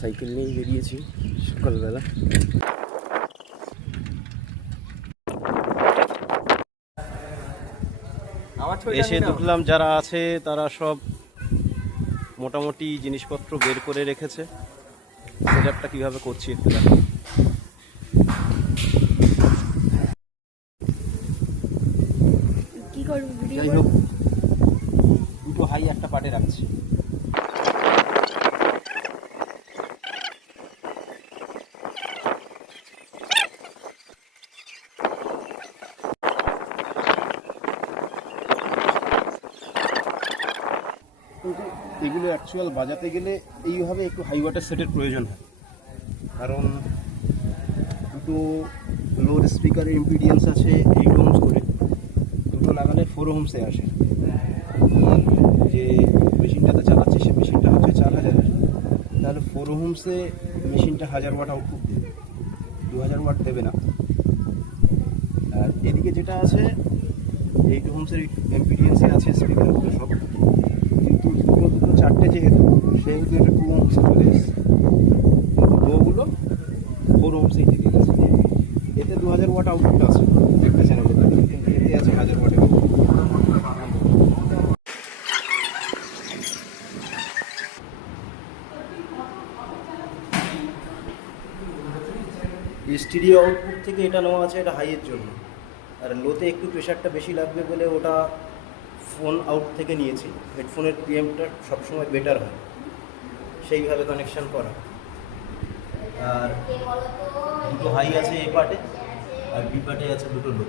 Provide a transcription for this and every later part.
Cycle নিয়ে বেরিয়েছি সকালবেলা। এসে দেখলাম যারা আছে তারা সব মোটামুটি জিনিসপত্র বের করে রেখেছে। সেটআপটা কীভাবে করছি একটু দেখো। যাই হোক, দুটো হাই একটা পাটে রাখছি। কিন্তু এগুলো অ্যাকচুয়াল বাজাতে গেলে এইভাবে একটু হাই ওয়াটার সেটের প্রয়োজন হয়, কারণ দুটো লোড স্পিকারের ইম্পিডিয়েন্স আছে 8 ohms করে, দুটো লাগালে 4 ohmsে আসে। যে মেশিনটাতে চালাচ্ছে সে মেশিনটা হচ্ছে 4000, তাহলে 4 ohmsে মেশিনটা 1000 ওয়াট আউটপুট দেবে, 2000 ওয়াট দেবে না। আর এদিকে যেটা আছে 8 ohmsের ইম্পিডিয়েন্সে আছে স্পিকারগুলো সব, কিন্তু দুটো চারটে যেহেতু সেহেতু এটা 2 ohms চলে এসছে, ওগুলো 4 ohmsেই দিয়ে দিয়েছে। এতে 2000 ওয়াট আউটপুট আছে একটা চ্যানেলে, কিন্তু এতে আছে 1000 ওয়াটের আউটপুট। স্টিরিও আউটপুট থেকে এটা নেওয়া আছে, এটা হাইয়ের জন্য, আর লোতে একটু প্রেশারটা বেশি লাগবে বলে ওটা ফোন আউট থেকে নিয়েছি। হেডফোনের পিএমটা সবসময় বেটার হয়, সেইভাবে কানেকশান করা। আর দুটো হাই আছে এই পার্টে, আর বি পার্টে আছে দুটো লো,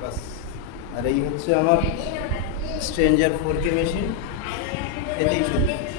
বাস। আর এই হচ্ছে আমার স্ট্রেঞ্জার 4K মেশিন, এতেই চলছে।